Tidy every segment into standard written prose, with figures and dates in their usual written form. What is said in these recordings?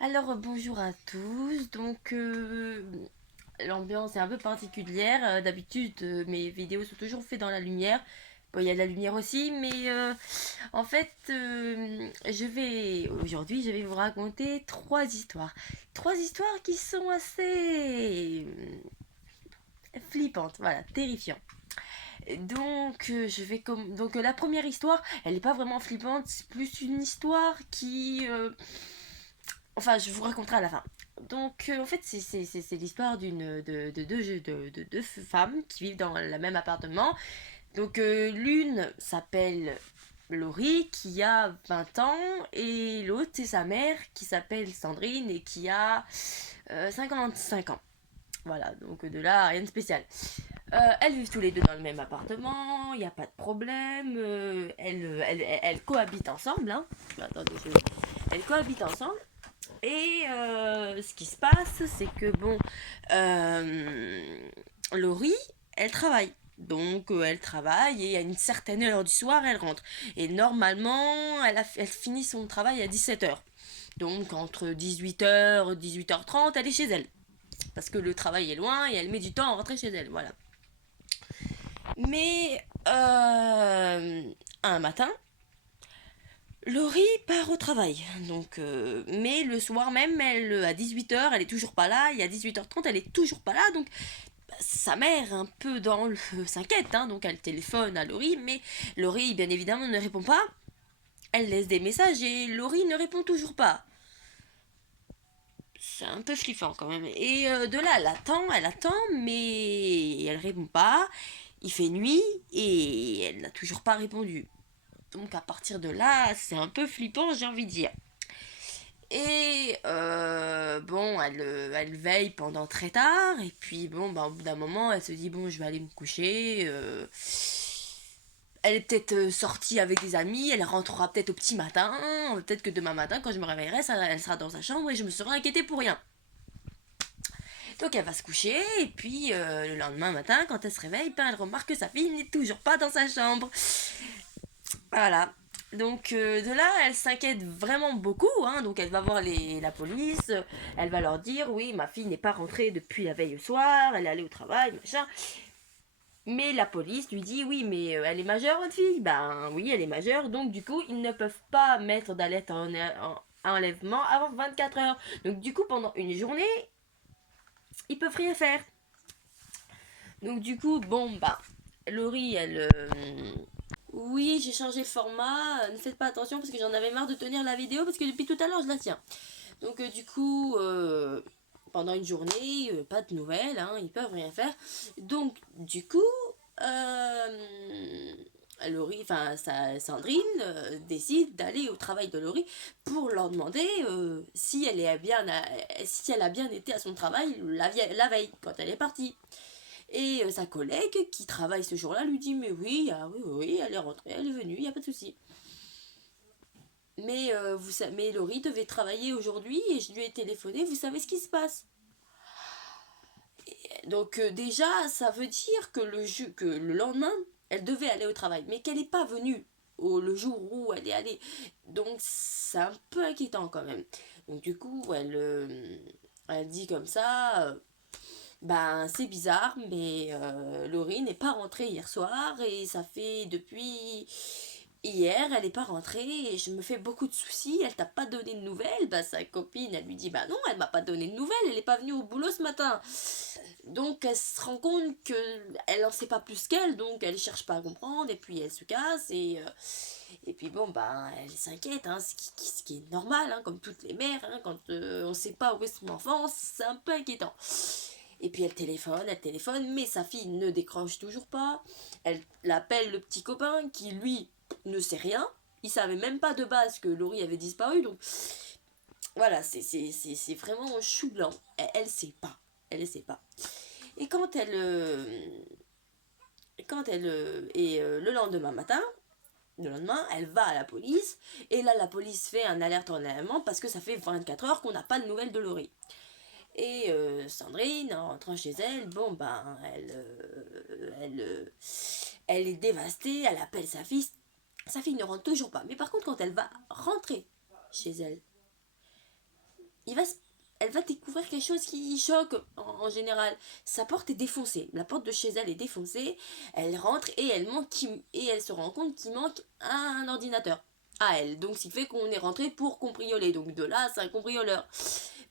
Alors bonjour à tous, l'ambiance est un peu particulière. D'habitude mes vidéos sont toujours faites dans la lumière. Bon, il y a de la lumière aussi, mais en fait aujourd'hui je vais vous raconter trois histoires. Trois histoires qui sont assez flippantes, voilà, terrifiantes. La première histoire, elle n'est pas vraiment flippante, c'est plus une histoire qui enfin, je vous raconterai à la fin. En fait, c'est l'histoire de deux femmes qui vivent dans le même appartement. L'une s'appelle Laurie, qui a 20 ans, et l'autre, c'est sa mère, qui s'appelle Sandrine, et qui a 55 ans. Voilà, donc de là, rien de spécial. Elles vivent tous les deux dans le même appartement, il n'y a pas de problème. Elles cohabitent ensemble. Hein. Attendez, elles cohabitent ensemble. Et ce qui se passe, c'est que Laurie, elle travaille. Elle travaille et à une certaine heure du soir, elle rentre. Et normalement, elle finit son travail à 17h. Donc entre 18h et 18h30, elle est chez elle. Parce que le travail est loin et elle met du temps à rentrer chez elle. Voilà. Mais un matin, Laurie part au travail. Mais le soir même, à 18h, elle est toujours pas là. Et à 18h30, elle est toujours pas là. Donc, sa mère, un peu dans le s'inquiète. Hein, donc, elle téléphone à Laurie. Mais Laurie, bien évidemment, ne répond pas. Elle laisse des messages et Laurie ne répond toujours pas. C'est un peu flippant quand même. Et de là, elle attend, mais elle répond pas. Il fait nuit et elle n'a toujours pas répondu. Donc à partir de là, c'est un peu flippant, j'ai envie de dire. Et elle veille pendant très tard. Et puis au bout d'un moment, elle se dit bon, je vais aller me coucher. Elle est peut-être sortie avec des amis. Elle rentrera peut-être au petit matin. Peut-être que demain matin, quand je me réveillerai, elle sera dans sa chambre et je me serai inquiétée pour rien. Donc elle va se coucher. Et puis le lendemain matin, quand elle se réveille, elle remarque que sa fille n'est toujours pas dans sa chambre. Voilà. De là, elle s'inquiète vraiment beaucoup. Hein. Donc elle va voir la police. Elle va leur dire, oui, ma fille n'est pas rentrée depuis la veille au soir. Elle est allée au travail, machin. Mais la police lui dit, oui, mais elle est majeure, votre fille. Ben oui, elle est majeure. Donc du coup, ils ne peuvent pas mettre d'alerte en enlèvement avant 24 heures. Donc du coup, pendant une journée, ils peuvent rien faire. Laurie, oui, j'ai changé le format. Ne faites pas attention parce que j'en avais marre de tenir la vidéo parce que depuis tout à l'heure je la tiens. Pendant une journée, pas de nouvelles, hein, ils peuvent rien faire. Euh, Laurie, Sandrine décide d'aller au travail de Laurie pour leur demander si elle a bien été à son travail la veille quand elle est partie. Et sa collègue qui travaille ce jour-là lui dit mais oui, oui, elle est rentrée, elle est venue, il n'y a pas de souci. Mais Laurie devait travailler aujourd'hui et je lui ai téléphoné, vous savez ce qui se passe. Déjà, ça veut dire que le lendemain, elle devait aller au travail, mais qu'elle n'est pas venue le jour où elle est allée. Donc c'est un peu inquiétant quand même. Elle dit comme ça, ben c'est bizarre, mais Laurie n'est pas rentrée hier soir et ça fait depuis hier, elle n'est pas rentrée et je me fais beaucoup de soucis, elle t'a pas donné de nouvelles. Bah sa copine, elle lui dit bah non, elle m'a pas donné de nouvelles, elle est pas venue au boulot ce matin. Donc elle se rend compte que elle en sait pas plus qu'elle, donc elle cherche pas à comprendre et puis elle se casse et puis elle s'inquiète, hein, ce qui est normal, hein, comme toutes les mères, hein, quand on sait pas où est son enfant, c'est un peu inquiétant. Et puis elle téléphone, mais sa fille ne décroche toujours pas. Elle appelle le petit copain qui, lui, ne sait rien. Il savait même pas de base que Laurie avait disparu. Donc voilà, c'est vraiment chou blanc. Elle sait pas. Elle sait pas. Et le lendemain matin, le lendemain, elle va à la police. Et là, la police fait un alerte en enlèvement parce que ça fait 24 heures qu'on n'a pas de nouvelles de Laurie. Et Sandrine, en rentrant chez elle, elle est dévastée, elle appelle sa fille. Sa fille ne rentre toujours pas. Mais par contre, quand elle va rentrer chez elle, il va elle va découvrir quelque chose qui choque en général. Sa porte est défoncée. La porte de chez elle est défoncée. Elle rentre et et elle se rend compte qu'il manque un ordinateur à elle. Donc, ce qui fait qu'on est rentré pour cambrioler. Donc, de là, c'est un cambrioleur.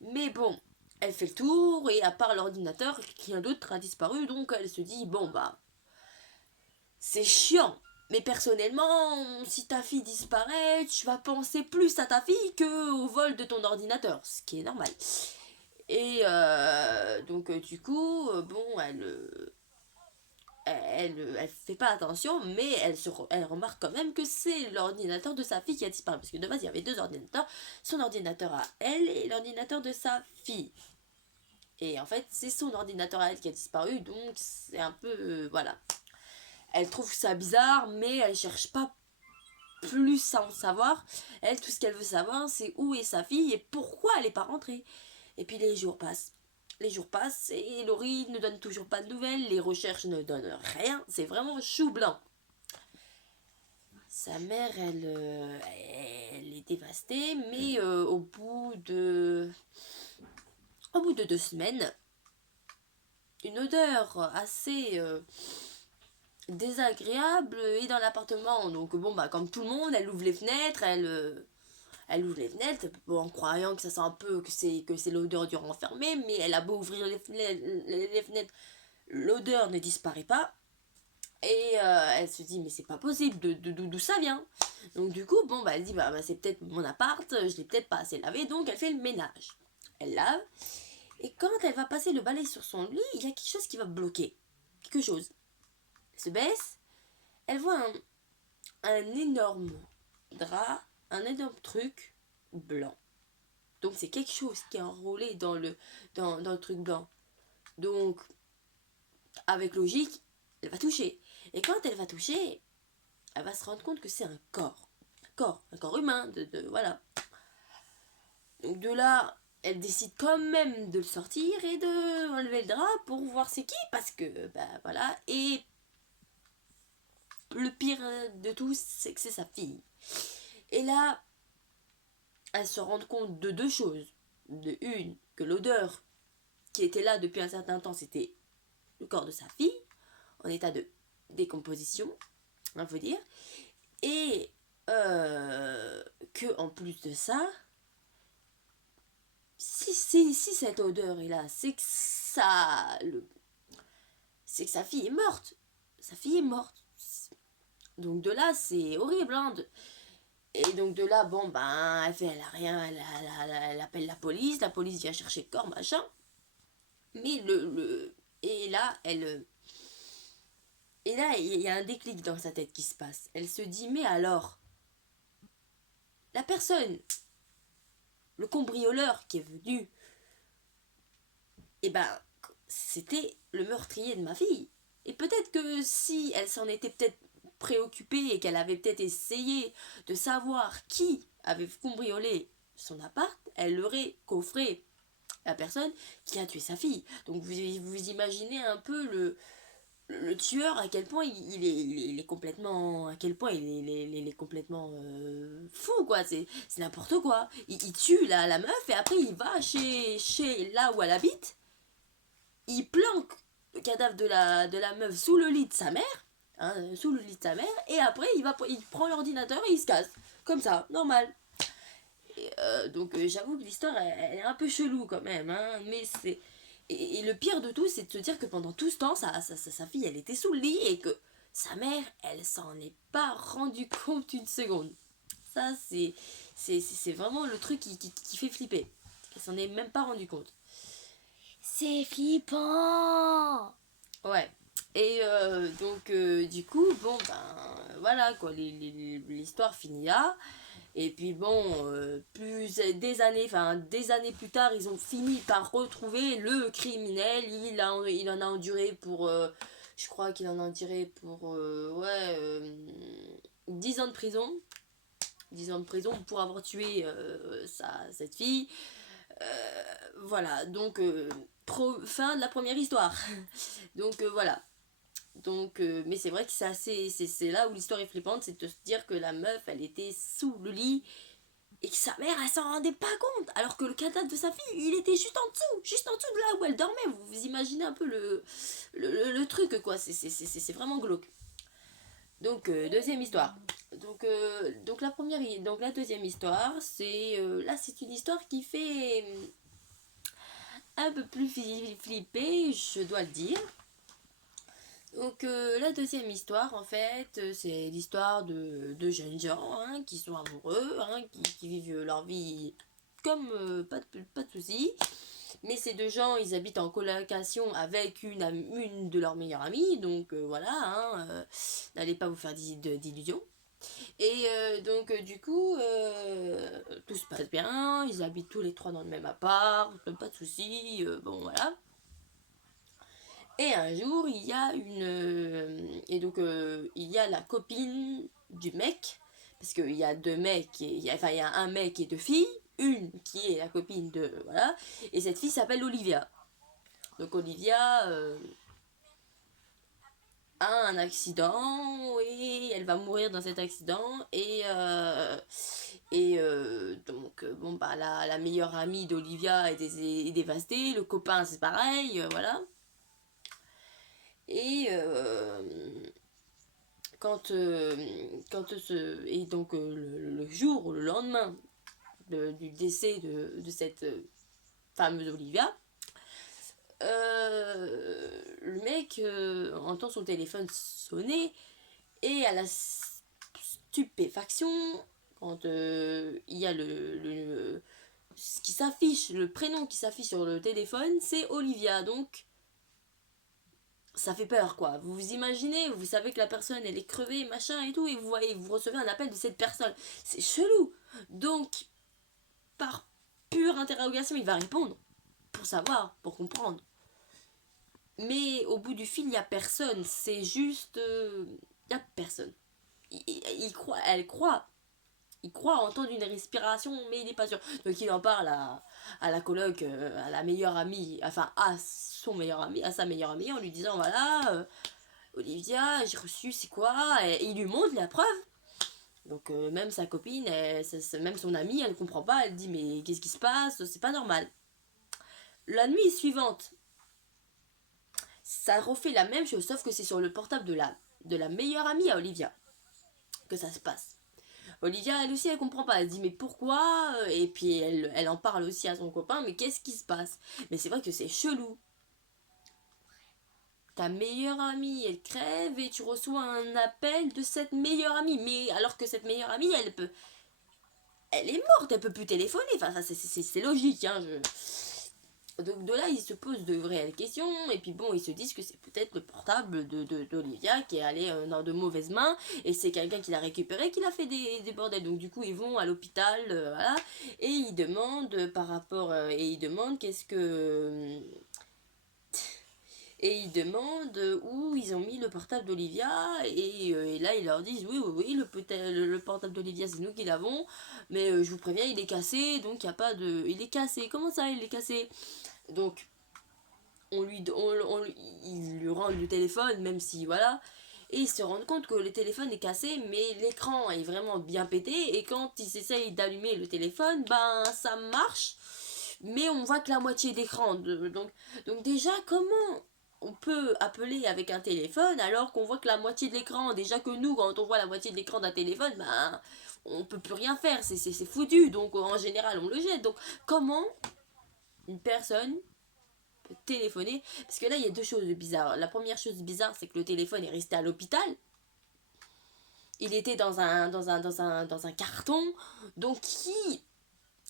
Mais bon, elle fait le tour et à part l'ordinateur, rien d'autre a disparu. Donc, elle se dit, bon, bah, c'est chiant. Mais personnellement, si ta fille disparaît, tu vas penser plus à ta fille que au vol de ton ordinateur, ce qui est normal. Et donc du coup, bon, elle fait pas attention, mais elle remarque quand même que c'est l'ordinateur de sa fille qui a disparu. Parce que de base, il y avait deux ordinateurs, son ordinateur à elle et l'ordinateur de sa fille. Et en fait, c'est son ordinateur à elle qui a disparu, donc c'est un peu... voilà. Elle trouve ça bizarre, mais elle cherche pas plus à en savoir. Elle, tout ce qu'elle veut savoir, c'est où est sa fille et pourquoi elle n'est pas rentrée. Et puis les jours passent. Les jours passent et Laurie ne donne toujours pas de nouvelles, les recherches ne donnent rien, c'est vraiment chou blanc. Sa mère, elle est dévastée, mais au bout de 2 semaines, une odeur assez désagréable est dans l'appartement. Donc bon, bah comme tout le monde, elle ouvre les fenêtres, elle ouvre les fenêtres en croyant que ça sent un peu que c'est l'odeur du renfermé, mais elle a beau ouvrir les fenêtres, l'odeur ne disparaît pas. Et elle se dit mais c'est pas possible, d'où ça vient. Donc du coup bon bah elle dit bah c'est peut-être mon appart, je l'ai peut-être pas assez lavé, donc elle fait le ménage. Elle lave et quand elle va passer le balai sur son lit, il y a quelque chose qui va bloquer. Quelque chose. Elle se baisse, elle voit un énorme drap, un énorme truc blanc. Donc c'est quelque chose qui est enrôlé dans le truc blanc. Donc, avec logique, elle va toucher. Et quand elle va toucher, elle va se rendre compte que c'est un corps. Un corps humain, voilà. Donc de là, elle décide quand même de le sortir et de enlever le drap pour voir c'est qui, parce que, bah voilà. Et le pire de tout, c'est que c'est sa fille. Et là, elle se rend compte de deux choses. De une, que l'odeur qui était là depuis un certain temps, c'était le corps de sa fille, en état de décomposition, on peut dire. Et que en plus de ça, si cette odeur est là, c'est que c'est que sa fille est morte. Sa fille est morte. Donc de là, c'est horrible. Hein, et donc de là, bon, ben, elle a rien, elle appelle la police vient chercher le corps, machin. Mais et là, et là, il y a un déclic dans sa tête qui se passe. Elle se dit, mais alors, la personne, le cambrioleur qui est venu, eh ben, c'était le meurtrier de ma fille. Et peut-être que si elle s'en était peut-être préoccupée et qu'elle avait peut-être essayé de savoir qui avait cambriolé son appart, elle aurait coffré la personne qui a tué sa fille. Donc vous imaginez un peu le tueur à quel point il est complètement à quel point il est complètement fou quoi, c'est n'importe quoi, il tue la meuf et après il va chez là où elle habite, il planque le cadavre de la meuf sous le lit de sa mère, hein, sous le lit de sa mère, et après il prend l'ordinateur et il se casse comme ça, normal. Et, donc j'avoue que l'histoire elle est un peu chelou quand même, hein, mais c'est et le pire de tout, c'est de se dire que pendant tout ce temps, sa fille, elle était sous le lit et que sa mère, elle s'en est pas rendu compte une seconde. Ça, c'est vraiment le truc qui fait flipper. Elle s'en est même pas rendu compte. C'est flippant. Ouais. Et donc, du coup, bon, ben, voilà, quoi, l'histoire finit là. Et puis bon, des années plus tard, ils ont fini par retrouver le criminel. Il en a enduré pour, je crois qu'il en a enduré pour, 10 ans de prison. 10 ans de prison pour avoir tué cette fille. Voilà, donc fin de la première histoire. Donc voilà. Donc, mais c'est vrai que c'est là où l'histoire est flippante, c'est de se dire que la meuf, elle était sous le lit et que sa mère, elle s'en rendait pas compte, alors que le cadavre de sa fille, il était juste en dessous de là où elle dormait. Vous imaginez un peu le truc, quoi. C'est vraiment glauque. Donc, deuxième histoire. Donc la deuxième histoire, là, c'est une histoire qui fait un peu plus flipper, je dois le dire. Donc la deuxième histoire, en fait, c'est l'histoire de jeunes gens, hein, qui sont amoureux, hein, qui vivent leur vie comme pas de soucis. Mais ces deux gens, ils habitent en colocation avec une de leurs meilleures amies, donc voilà, hein, n'allez pas vous faire d'illusions. Et donc du coup, tout se passe bien, ils habitent tous les trois dans le même appart, pas de soucis, bon voilà. Et un jour, il y a il y a la copine du mec, parce qu'il y a deux mecs, enfin, il y a un mec et deux filles, une qui est la copine de. Voilà, et cette fille s'appelle Olivia. Donc, Olivia a un accident et elle va mourir dans cet accident. Donc, bon, bah, la meilleure amie d'Olivia est dévastée, le copain, c'est pareil, voilà. Et et donc le jour, le lendemain du décès de cette fameuse Olivia, le mec entend son téléphone sonner et à la stupéfaction, quand il y a ce qui s'affiche, le prénom qui s'affiche sur le téléphone, c'est Olivia. Donc ça fait peur, quoi. Vous vous imaginez, vous savez que la personne elle est crevée, machin et tout, et vous recevez un appel de cette personne. C'est chelou. Donc, par pure interrogation, il va répondre pour savoir, pour comprendre. Mais au bout du fil, il n'y a personne. C'est juste. Il n'y a personne. Elle croit. Il croit entendre une respiration, mais il n'est pas sûr. Donc il en parle à la coloc, à la meilleure amie, enfin à son meilleur ami, à sa meilleure amie, en lui disant voilà, Olivia, j'ai reçu, c'est quoi? Et il lui montre la preuve. Donc même sa copine, même son amie, elle ne comprend pas, elle dit mais qu'est-ce qui se passe? C'est pas normal. La nuit suivante, ça refait la même chose, sauf que c'est sur le portable de la meilleure amie à Olivia que ça se passe. Olivia, elle aussi, elle comprend pas. Elle dit, mais pourquoi? Et puis, elle en parle aussi à son copain, mais qu'est-ce qui se passe? Mais c'est vrai que c'est chelou. Ta meilleure amie, elle crève et tu reçois un appel de cette meilleure amie. Mais alors que cette meilleure amie, elle est morte, elle peut plus téléphoner. Enfin, ça, c'est logique, hein. Donc de là, ils se posent de réelles questions, et puis bon, ils se disent que c'est peut-être le portable d'Olivia qui est allé dans de mauvaises mains, et c'est quelqu'un qui l'a récupéré, qui l'a fait des bordels. Donc du coup, ils vont à l'hôpital, voilà, et ils demandent par rapport, et ils demandent qu'est-ce que... Et ils demandent où ils ont mis le portable d'Olivia, et là ils leur disent oui, le portable d'Olivia c'est nous qui l'avons, mais je vous préviens, il est cassé, donc il n'y a pas de... Il est cassé, comment ça il est cassé? Donc ils lui rendent le téléphone, même si voilà, et ils se rendent compte que le téléphone est cassé, mais l'écran est vraiment bien pété, et quand ils essayent d'allumer le téléphone, ben ça marche, mais on voit que la moitié d'écran. Donc déjà, comment on peut appeler avec un téléphone alors qu'on voit que la moitié de l'écran? Déjà que nous, quand on voit la moitié de l'écran d'un téléphone, ben on peut plus rien faire, c'est foutu, donc en général on le jette. Donc comment une personne téléphoner? Parce que là, il y a deux choses bizarres. La première chose bizarre, c'est que le téléphone est resté à l'hôpital. Il était dans un carton. Donc, qui,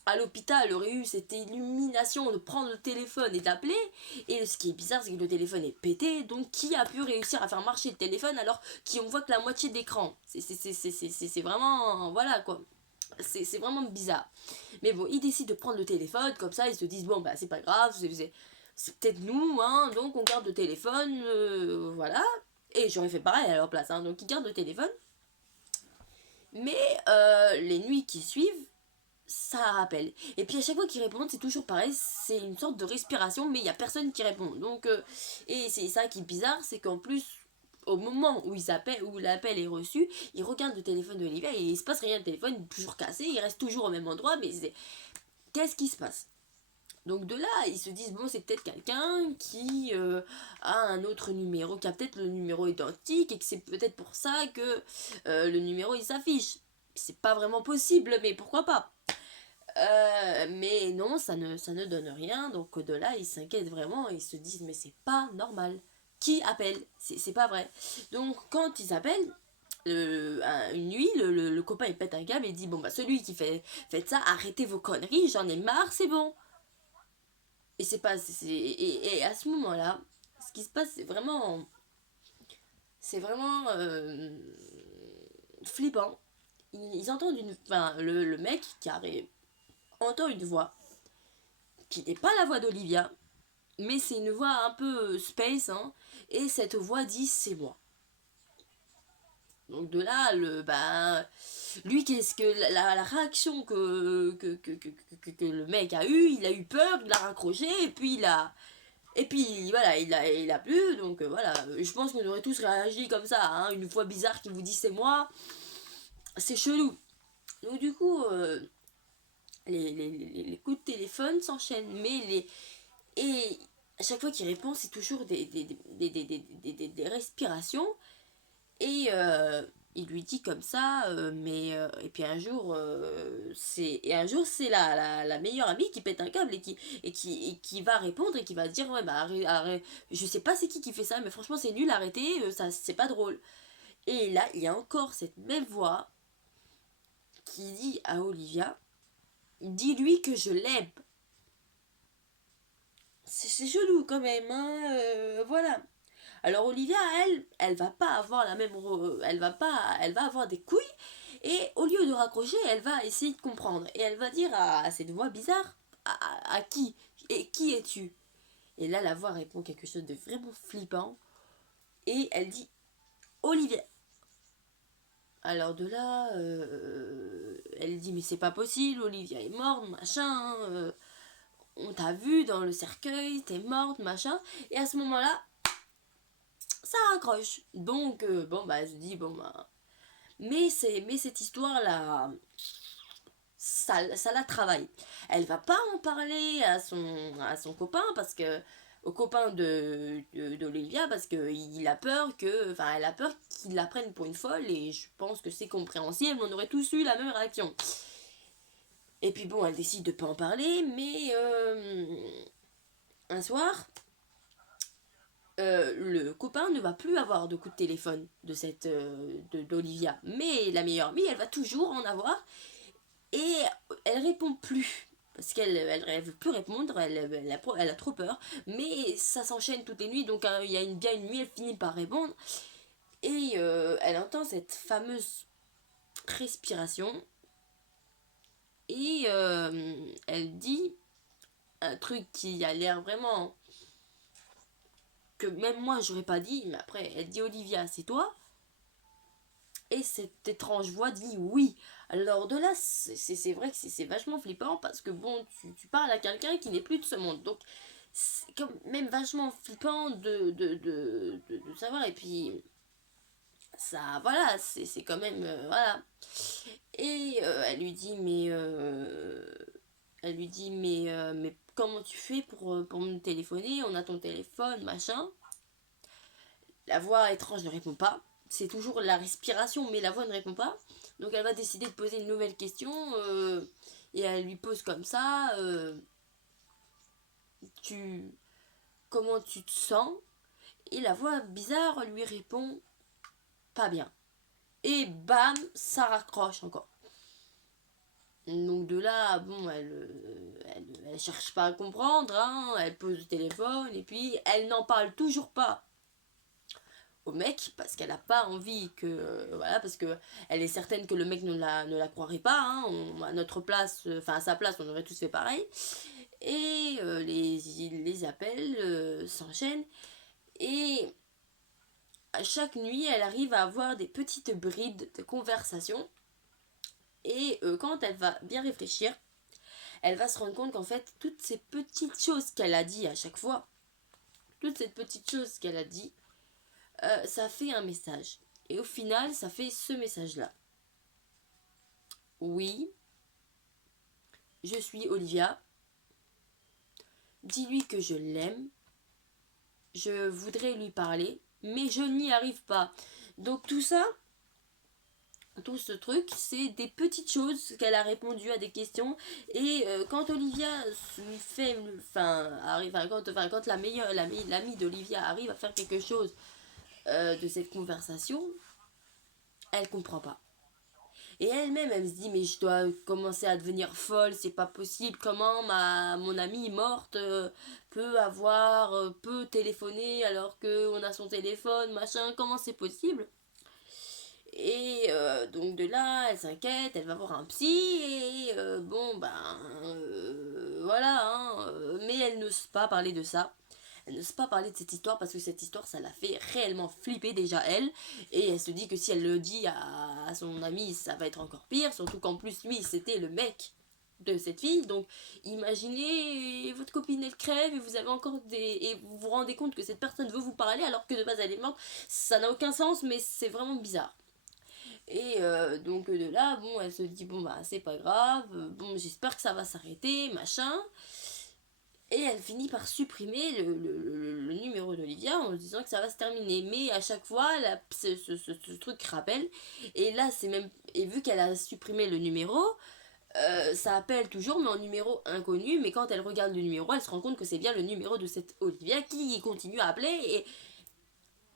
à l'hôpital, aurait eu cette illumination de prendre le téléphone et d'appeler? Et ce qui est bizarre, c'est que le téléphone est pété. Donc, qui a pu réussir à faire marcher le téléphone alors qu'on voit que la moitié d'écran? C'est vraiment... Voilà, quoi. C'est vraiment bizarre. Mais bon, ils décident de prendre le téléphone, comme ça, ils se disent, bon, bah, c'est pas grave, c'est peut-être nous, hein, donc on garde le téléphone, voilà. Et j'aurais fait pareil à leur place, hein, donc ils gardent le téléphone. Mais les nuits qui suivent, ça rappelle. Et puis à chaque fois qu'ils répondent, c'est toujours pareil, c'est une sorte de respiration, mais il n'y a personne qui répond. Donc, et c'est ça qui est bizarre, c'est qu'en plus, au moment où où l'appel est reçu, il regarde le téléphone d'Olivia et il se passe rien, le téléphone est toujours cassé, il reste toujours au même endroit, mais qu'est-ce qui se passe? Donc de là, ils se disent, bon, c'est peut-être quelqu'un qui a un autre numéro, qui a peut-être le numéro identique, et que c'est peut-être pour ça que le numéro, il s'affiche. C'est pas vraiment possible, mais pourquoi pas? Mais non, ça ne donne rien, donc de là, ils s'inquiètent vraiment, et ils se disent, mais c'est pas normal. Qui appelle? C'est pas vrai. Donc quand ils appellent, une nuit, le copain il pète un câble et dit, bon bah celui qui fait ça, arrêtez vos conneries, j'en ai marre, c'est bon. Et c'est pas. Et à ce moment-là, ce qui se passe, c'est vraiment. C'est vraiment flippant. Ils entendent une. Enfin, le mec qui entend une voix qui n'est pas la voix d'Olivia, mais c'est une voix un peu space, hein, et cette voix dit c'est moi. Donc de là, lui, qu'est-ce que la réaction que le mec a eu, il a eu peur, il a raccroché, et puis voilà, il a plu, donc voilà. Je pense qu'on aurait tous réagi comme ça, hein, une voix bizarre qui vous dit c'est moi, c'est chelou. Donc du coup, les coups de téléphone s'enchaînent, et à chaque fois qu'il répond, c'est toujours des respirations, et il lui dit comme ça, et puis un jour c'est la meilleure amie qui pète un câble et qui va répondre et qui va dire ouais bah je sais pas c'est qui fait ça mais franchement c'est nul, arrêtez, ça c'est pas drôle. Et là il y a encore cette même voix qui dit à Olivia, dis-lui que je l'aime. C'est chelou quand même, hein, voilà. Alors Olivia, elle va pas avoir la même, elle va avoir des couilles, et au lieu de raccrocher, elle va essayer de comprendre et elle va dire à cette voix bizarre, à qui, et qui es-tu? Et là la voix répond quelque chose de vraiment flippant et elle dit Olivia. Alors de là, elle dit mais c'est pas possible, Olivia est morte, machin, on t'a vu dans le cercueil, t'es morte, machin. Et à ce moment-là, ça raccroche. Donc, bon, bah, je dis, bon, bah. Mais cette histoire-là, ça la travaille. Elle va pas en parler à son copain, parce que. Au copain d'Olivia, parce que il a peur que. Enfin, elle a peur qu'il la prenne pour une folle, et je pense que c'est compréhensible, on aurait tous eu la même réaction. Et puis bon, elle décide de pas en parler, mais un soir, le copain ne va plus avoir de coup de téléphone d'Olivia, mais la meilleure amie, elle va toujours en avoir, et elle répond plus parce elle veut plus répondre, elle a trop peur, mais ça s'enchaîne toutes les nuits, donc il y a bien une nuit, elle finit par répondre, et elle entend cette fameuse respiration, et elle dit un truc qui a l'air vraiment que même moi j'aurais pas dit, mais après elle dit Olivia, c'est toi? Et cette étrange voix dit oui. Alors de là, c'est vrai que c'est vachement flippant, parce que bon, tu parles à quelqu'un qui n'est plus de ce monde. Donc c'est quand même vachement flippant de savoir. Et puis ça, voilà, c'est quand même, voilà. Et elle lui dit mais comment tu fais pour me téléphoner? On a ton téléphone, machin. La voix étrange ne répond pas. C'est toujours la respiration, mais la voix ne répond pas. Donc elle va décider de poser une nouvelle question, et elle lui pose comme ça, tu comment tu te sens? Et la voix bizarre lui répond pas bien. Et bam, ça raccroche encore. Donc de là, bon, elle cherche pas à comprendre, hein, elle pose le téléphone et puis elle n'en parle toujours pas au mec, parce qu'elle a pas envie que, voilà, parce que elle est certaine que le mec ne la croirait pas, hein, à notre place, enfin à sa place on aurait tous fait pareil. Et les appels s'enchaînent, et à chaque nuit elle arrive à avoir des petites brides de conversation, et quand elle va bien réfléchir, elle va se rendre compte qu'en fait toutes ces petites choses qu'elle a dit à chaque fois, toutes ces petites choses qu'elle a dit, ça fait un message. Et au final, ça fait ce message-là. Oui, je suis Olivia. Dis-lui que je l'aime. Je voudrais lui parler, mais je n'y arrive pas. Donc tout ça, tout ce truc, c'est des petites choses qu'elle a répondu à des questions. Et quand Olivia fait, arrive, quand l'amie d'Olivia arrive à faire quelque chose de cette conversation, elle comprend pas. Et elle-même, elle se dit, mais je dois commencer à devenir folle, c'est pas possible. Comment mon amie morte peut téléphoner alors qu'on a son téléphone, machin, comment c'est possible? Et donc de là, elle s'inquiète, elle va voir un psy, et voilà, hein, mais elle n'ose pas parler de ça. Elle n'ose pas parler de cette histoire parce que cette histoire, ça la fait réellement flipper déjà elle. Et elle se dit que si elle le dit à son ami, ça va être encore pire. Surtout qu'en plus, lui, c'était le mec de cette fille. Donc imaginez, votre copine, elle crève et vous avez encore et vous vous rendez compte que cette personne veut vous parler alors que de base elle est morte. Ça n'a aucun sens, mais c'est vraiment bizarre. Et donc de là, bon, elle se dit, bon, bah, c'est pas grave, bon, j'espère que ça va s'arrêter, machin. Et elle finit par supprimer le numéro d'Olivia en disant que ça va se terminer. Mais à chaque fois, ce truc rappelle. Et là, c'est même. Et vu qu'elle a supprimé le numéro, ça appelle toujours, mais en numéro inconnu. Mais quand elle regarde le numéro, elle se rend compte que c'est bien le numéro de cette Olivia qui continue à appeler.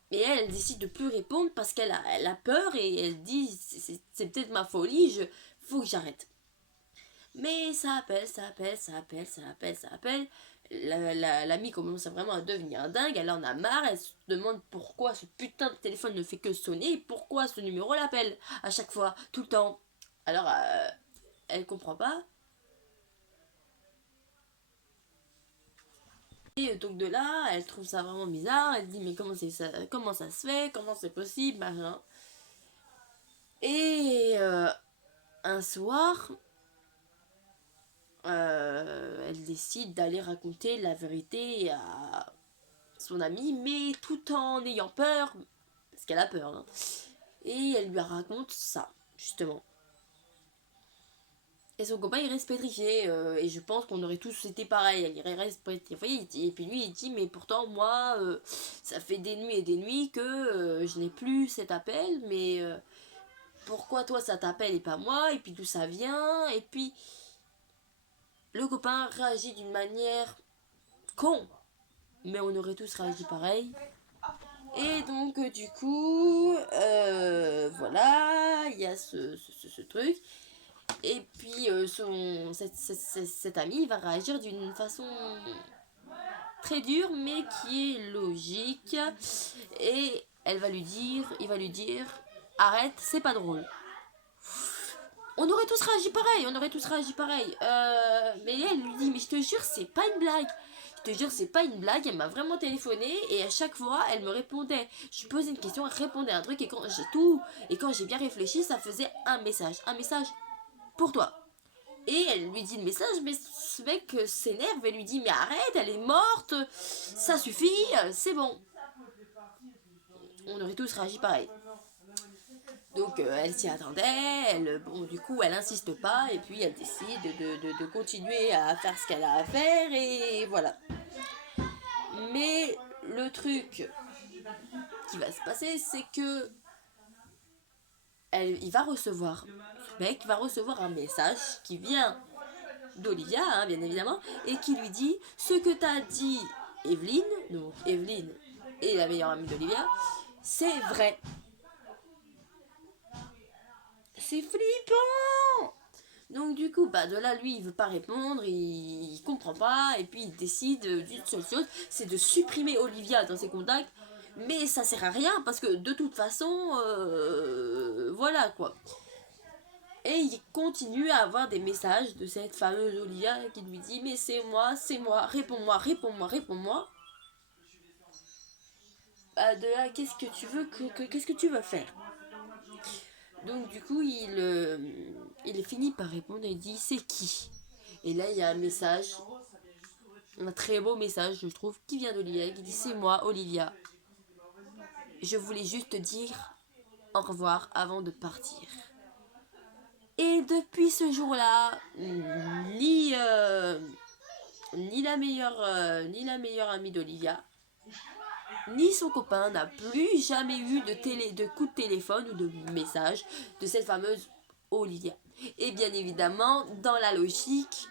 Et elle décide de plus répondre parce elle a peur et elle dit c'est peut-être ma folie, faut que j'arrête. Mais ça appelle, ça appelle, ça appelle, ça appelle, ça appelle. L'amie commence vraiment à devenir dingue, elle en a marre, elle se demande pourquoi ce putain de téléphone ne fait que sonner et pourquoi ce numéro l'appelle à chaque fois, tout le temps. Alors, elle comprend pas. Et donc de là, elle trouve ça vraiment bizarre, elle dit mais comment ça se fait, comment c'est possible, machin. Et un soir, elle décide d'aller raconter la vérité à son amie, mais tout en ayant peur, parce qu'elle a peur. Hein. Et elle lui raconte ça, justement. Et son copain il reste pétrifié, et je pense qu'on aurait tous été pareil, il reste pétrifié, et puis lui il dit mais pourtant moi, ça fait des nuits et des nuits que je n'ai plus cet appel, mais pourquoi toi ça t'appelle et pas moi, et puis d'où ça vient, et puis le copain réagit d'une manière con, mais on aurait tous réagi pareil. Et donc du coup, voilà, il y a ce truc. Et puis cet ami va réagir d'une façon très dure, mais qui est logique. Et il va lui dire, arrête, c'est pas drôle. On aurait tous réagi pareil, mais elle lui dit, mais je te jure, c'est pas une blague. Je te jure, c'est pas une blague, elle m'a vraiment téléphoné et à chaque fois, elle me répondait. Je lui posais une question, elle répondait à un truc et quand j'ai bien réfléchi, ça faisait un message pour toi. Et elle lui dit le message, mais ce mec s'énerve et lui dit, mais arrête, elle est morte, ça suffit, c'est bon. On aurait tous réagi pareil. Donc elle s'y attendait, du coup elle insiste pas et puis elle décide de continuer à faire ce qu'elle a à faire et voilà. Mais le truc qui va se passer, c'est que ce mec va recevoir un message qui vient d'Olivia, hein, bien évidemment, et qui lui dit ce que t'as dit Evelyne, donc Evelyne est la meilleure amie d'Olivia, c'est vrai. C'est flippant. Donc du coup, de là, lui, il veut pas répondre, il comprend pas, et puis il décide d'une seule chose, c'est de supprimer Olivia dans ses contacts, mais ça sert à rien, parce que de toute façon, voilà quoi. Et il continue à avoir des messages de cette fameuse Olivia qui lui dit, mais c'est moi, réponds-moi, réponds-moi, réponds-moi. De là, qu'est-ce que tu veux, qu'est-ce que tu veux faire? Donc du coup, il finit par répondre et il dit c'est qui? Et là, il y a un message, un très beau message, je trouve, qui vient d'Olivia, qui dit c'est moi, Olivia. je voulais juste te dire au revoir avant de partir. Et depuis ce jour-là, ni la meilleure amie d'Olivia, ni son copain n'a plus jamais eu de coup de téléphone ou de message de cette fameuse Olivia. Et bien évidemment, dans la logique,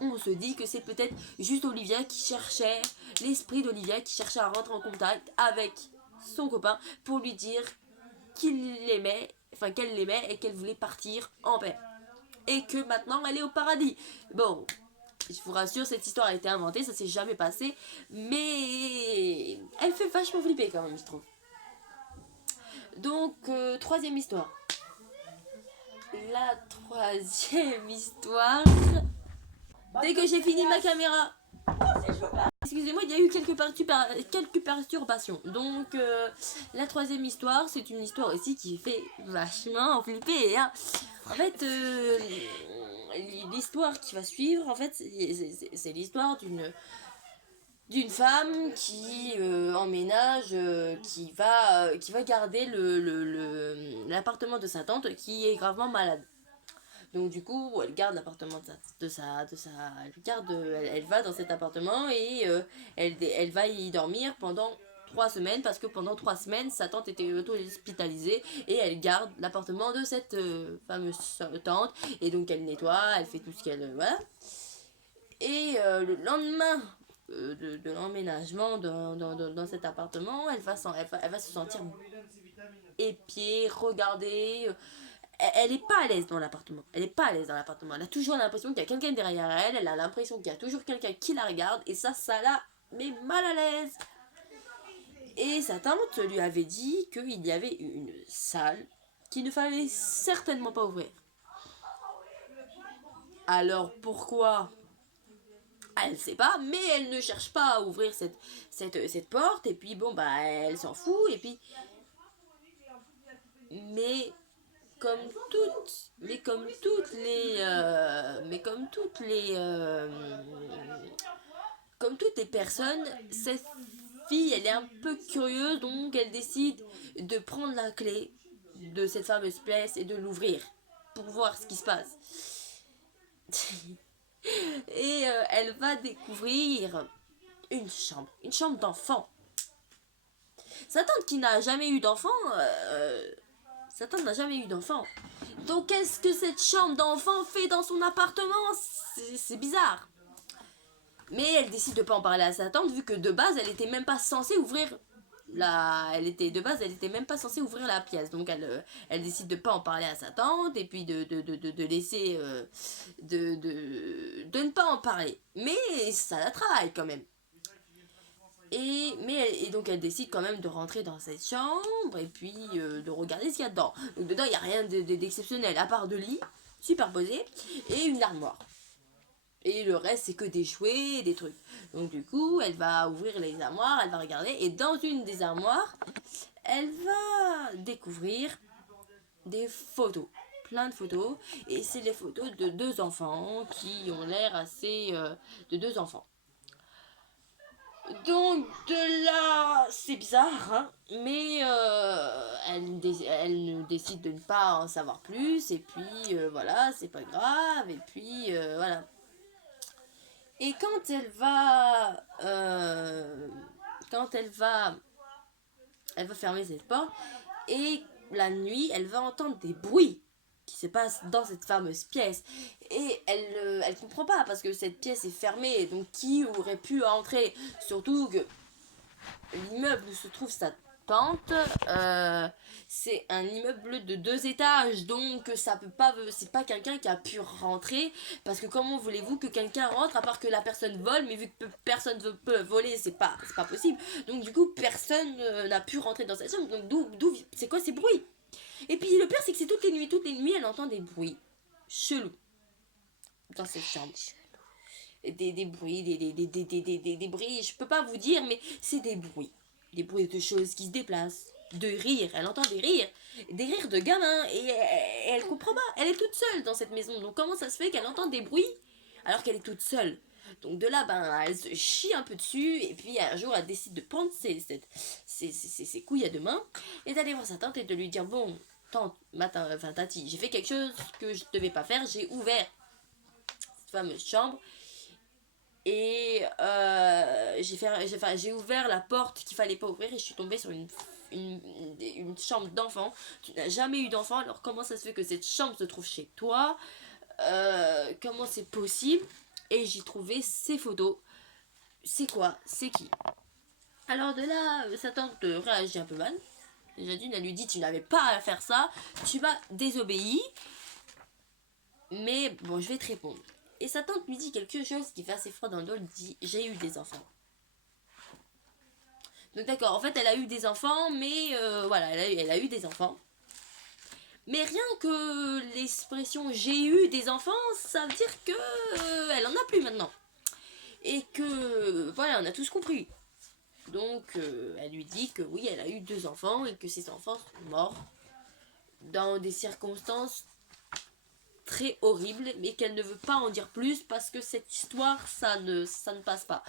on se dit que c'est peut-être juste Olivia qui cherchait, l'esprit d'Olivia qui cherchait à rentrer en contact avec son copain pour lui dire qu'il l'aimait, enfin qu'elle l'aimait et qu'elle voulait partir en paix. Et que maintenant elle est au paradis. Bon, je vous rassure, cette histoire a été inventée, ça s'est jamais passé, mais elle fait vachement flipper quand même, je trouve. Donc, troisième histoire. La troisième histoire. Dès que j'ai fini ma caméra. Excusez-moi, il y a eu quelques perturbations. Donc, la troisième histoire, c'est une histoire aussi qui fait vachement flipper. Hein. En fait, l'histoire qui va suivre, en fait, c'est l'histoire d'une femme qui emménage, qui va garder l'appartement de sa tante qui est gravement malade. Donc du coup, elle garde l'appartement elle va dans cet appartement et elle va y dormir pendant 3 semaines parce que pendant 3 semaines, sa tante était auto-hospitalisée et elle garde l'appartement de cette fameuse tante et donc elle nettoie, elle fait tout ce qu'elle voilà. Et le lendemain de l'emménagement dans cet appartement, elle va se sentir épiée, regardée. Elle est pas à l'aise dans l'appartement. Elle est pas à l'aise dans l'appartement. Elle a toujours l'impression qu'il y a quelqu'un derrière elle. Elle a l'impression qu'il y a toujours quelqu'un qui la regarde. Et ça la met mal à l'aise. Et sa tante lui avait dit qu'il y avait une salle qu'il ne fallait certainement pas ouvrir. Alors pourquoi ? Elle ne sait pas, mais elle ne cherche pas à ouvrir cette porte. Et puis bon, bah elle s'en fout. Et puis... Mais comme toutes les personnes, cette fille elle est un peu curieuse, donc elle décide de prendre la clé de cette fameuse pièce et de l'ouvrir pour voir ce qui se passe. Et elle va découvrir une chambre d'enfant. Sa tante qui n'a jamais eu d'enfant, donc qu'est-ce que cette chambre d'enfant fait dans son appartement ? C'est bizarre. Mais elle décide de pas en parler à sa tante vu que de base elle était même pas censée ouvrir elle était même pas censée ouvrir la pièce. Donc elle décide de pas en parler à sa tante et puis de laisser de ne pas en parler. Mais ça la travaille quand même. Et donc elle décide quand même de rentrer dans cette chambre et puis de regarder ce qu'il y a dedans. Donc dedans il n'y a rien d'exceptionnel à part de lit superposé et une armoire. Et le reste c'est que des jouets, des trucs. Donc du coup elle va ouvrir les armoires, elle va regarder et dans une des armoires elle va découvrir des photos. Plein de photos. Et c'est les photos de 2 enfants qui ont l'air assez... de 2 enfants. Donc de là, c'est bizarre, hein, mais elle décide de ne pas en savoir plus, et puis voilà, c'est pas grave, et puis voilà. Et quand elle va fermer cette porte, et la nuit, elle va entendre des bruits qui se passent dans cette fameuse pièce. Et elle comprend pas parce que cette pièce est fermée, donc qui aurait pu entrer ? Surtout que l'immeuble où se trouve sa tante, c'est un immeuble de 2 étages, donc ça peut pas, c'est pas quelqu'un qui a pu rentrer, parce que comment voulez-vous que quelqu'un rentre à part que la personne vole, mais vu que personne ne peut voler, c'est pas possible. Donc du coup personne n'a pu rentrer dans cette chambre. Donc c'est quoi ces bruits ? Et puis le pire c'est que c'est toutes les nuits elle entend des bruits chelous dans cette chambre. Des bruits, des bruits, je peux pas vous dire, mais c'est des bruits de choses qui se déplacent, de rires, elle entend des rires de gamins, et elle comprend pas, elle est toute seule dans cette maison, donc comment ça se fait qu'elle entend des bruits alors qu'elle est toute seule ? Donc de là, ben, elle se chie un peu dessus, et puis un jour, elle décide de prendre ses couilles à deux mains, et d'aller voir sa tante et de lui dire, bon, tante, enfin tati, j'ai fait quelque chose que je devais pas faire, j'ai ouvert cette fameuse chambre, et j'ai ouvert la porte qu'il fallait pas ouvrir, et je suis tombée sur une chambre d'enfant. Tu n'as jamais eu d'enfant, alors comment ça se fait que cette chambre se trouve chez toi? Comment c'est possible? Et j'ai trouvé ces photos. C'est quoi? C'est qui? Alors de là, sa tante réagit un peu mal. Déjà d'une, elle lui dit, tu n'avais pas à faire ça, tu m'as désobéi, mais bon, je vais te répondre. Et sa tante lui dit quelque chose qui fait assez froid dans le dos, elle dit, j'ai eu des enfants. Donc d'accord, en fait elle a eu des enfants, mais voilà, elle a eu des enfants. Mais rien que l'expression j'ai eu des enfants, ça veut dire que elle en a plus maintenant. Et que voilà, on a tous compris. Donc elle lui dit que oui, elle a eu deux enfants et que ses enfants sont morts dans des circonstances très horrible, mais qu'elle ne veut pas en dire plus parce que cette histoire, ça ne passe pas.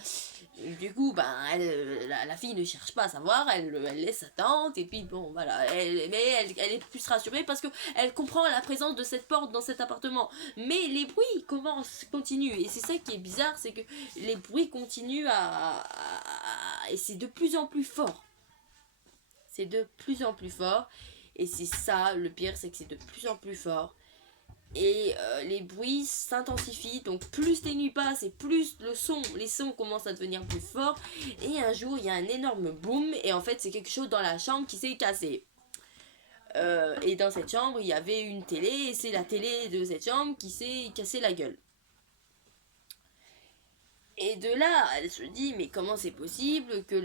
Du coup, ben, la fille ne cherche pas à savoir, elle laisse sa tante, et puis bon, voilà, elle est plus rassurée parce que elle comprend la présence de cette porte dans cet appartement. Mais les bruits continuent, et c'est ça qui est bizarre, c'est que les bruits continuent et c'est de plus en plus fort. C'est de plus en plus fort, et c'est ça, le pire, c'est que c'est de plus en plus fort. Et les bruits s'intensifient, donc plus les nuits passent et plus les sons commencent à devenir plus forts. Et un jour, il y a un énorme boom, et en fait, c'est quelque chose dans la chambre qui s'est cassé. Et dans cette chambre, il y avait une télé, et c'est la télé de cette chambre qui s'est cassée la gueule. Et de là, elle se dit, mais comment c'est possible que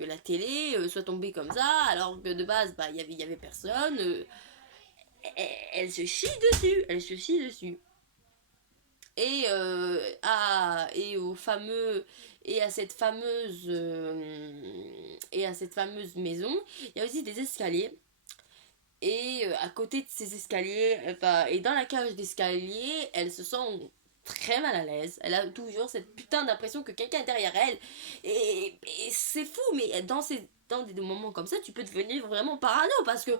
la télé soit tombée comme ça, alors que de base, bah, il y avait personne. Elle se chie dessus, elle se chie dessus. Et à cette fameuse maison, il y a aussi des escaliers. Et à côté de ces escaliers, et dans la cage d'escalier, elle se sent très mal à l'aise. Elle a toujours cette putain d'impression que quelqu'un est derrière elle. Et c'est fou, mais dans des moments comme ça, tu peux devenir vraiment parano parce que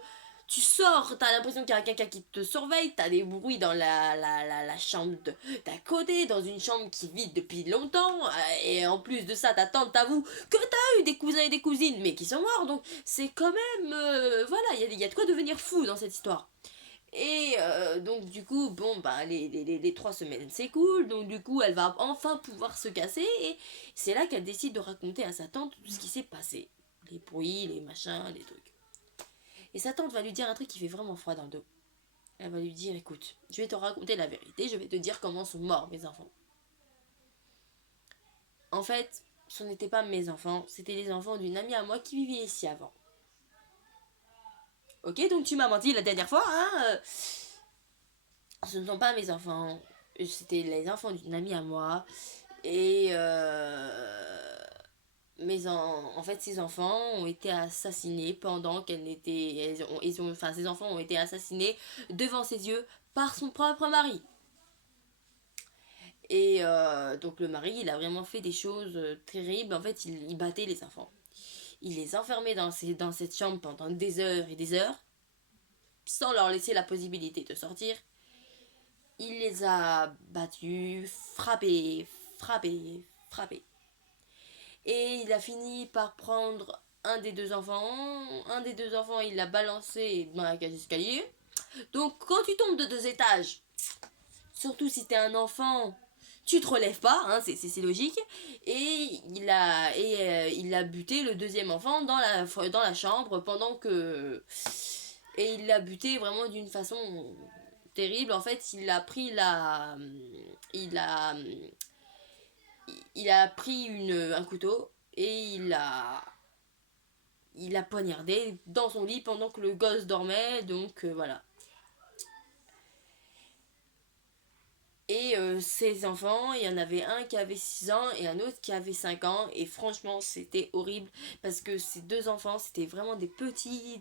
tu sors, t'as l'impression qu'il y a quelqu'un qui te surveille, t'as des bruits dans la chambre d'à côté, dans une chambre qui est vide depuis longtemps, et en plus de ça, ta tante t'avoue que t'as eu des cousins et des cousines, mais qui sont morts, donc c'est quand même, voilà, il y a de quoi devenir fou dans cette histoire. Et donc du coup, bon, bah les 3 semaines s'écoulent, donc du coup elle va enfin pouvoir se casser, et c'est là qu'elle décide de raconter à sa tante tout ce qui s'est passé. Les bruits, les machins, les trucs. Et sa tante va lui dire un truc qui fait vraiment froid dans le dos. Elle va lui dire, écoute, je vais te raconter la vérité, je vais te dire comment sont morts mes enfants. En fait, ce n'étaient pas mes enfants, c'était les enfants d'une amie à moi qui vivait ici avant. Ok, donc tu m'as menti la dernière fois, hein. Ce ne sont pas mes enfants, c'était les enfants d'une amie à moi. Et en fait, ces enfants ont été assassinés pendant qu'elle n'était, enfin, ces enfants ont été assassinés devant ses yeux par son propre mari. Et donc le mari, il a vraiment fait des choses terribles. En fait, il battait les enfants. Il les enfermait dans cette chambre pendant des heures et des heures, sans leur laisser la possibilité de sortir. Il les a battus, frappés, frappés, frappés. Et il a fini par prendre un des deux enfants. Un des deux enfants, il l'a balancé dans la cage d'escalier. Donc quand tu tombes de 2 étages, surtout si t'es un enfant, tu te relèves pas, hein, c'est logique. Et il a buté le deuxième enfant dans la chambre pendant que... Et il l'a buté vraiment d'une façon terrible. En fait, il a pris un couteau et il a poignardé dans son lit pendant que le gosse dormait, donc voilà. Et ces enfants, il y en avait un qui avait 6 ans et un autre qui avait 5 ans. Et franchement, c'était horrible parce que ces deux enfants, c'était vraiment des petits.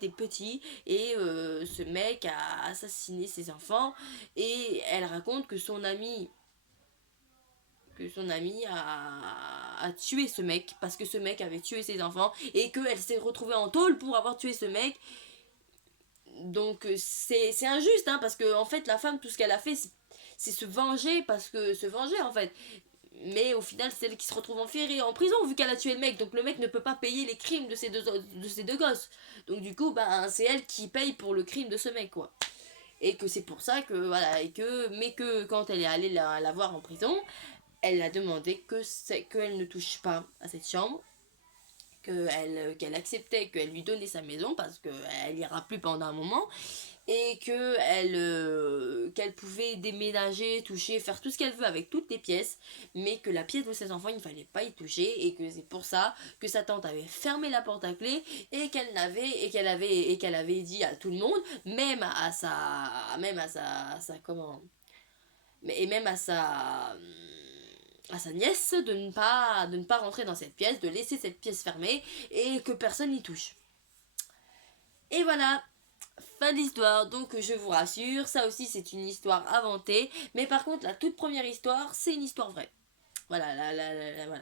Et ce mec a assassiné ses enfants. Et elle raconte que son ami que son amie a tué ce mec parce que ce mec avait tué ses enfants et qu'elle s'est retrouvée en tôle pour avoir tué ce mec. Donc c'est injuste, hein, parce que en fait la femme, tout ce qu'elle a fait, c'est se venger, parce que se venger en fait. Mais au final, c'est elle qui se retrouve enferrée en prison vu qu'elle a tué le mec. Donc le mec ne peut pas payer les crimes de ses deux gosses. Donc du coup, ben, c'est elle qui paye pour le crime de ce mec, quoi. Et que c'est pour ça que, voilà, mais que quand elle est allée la voir en prison, elle a demandé qu'elle ne touche pas à cette chambre, qu'elle acceptait qu'elle lui donnait sa maison parce qu'elle ira plus pendant un moment, et qu'elle pouvait déménager, toucher, faire tout ce qu'elle veut avec toutes les pièces, mais que la pièce de ses enfants, il ne fallait pas y toucher, et que c'est pour ça que sa tante avait fermé la porte à clé, et qu'elle avait dit à tout le monde, même à sa nièce, de ne pas rentrer dans cette pièce, de laisser cette pièce fermée et que personne n'y touche. Et voilà, fin de l'histoire. Donc je vous rassure, ça aussi c'est une histoire inventée, mais par contre la toute première histoire, c'est une histoire vraie. Voilà, voilà.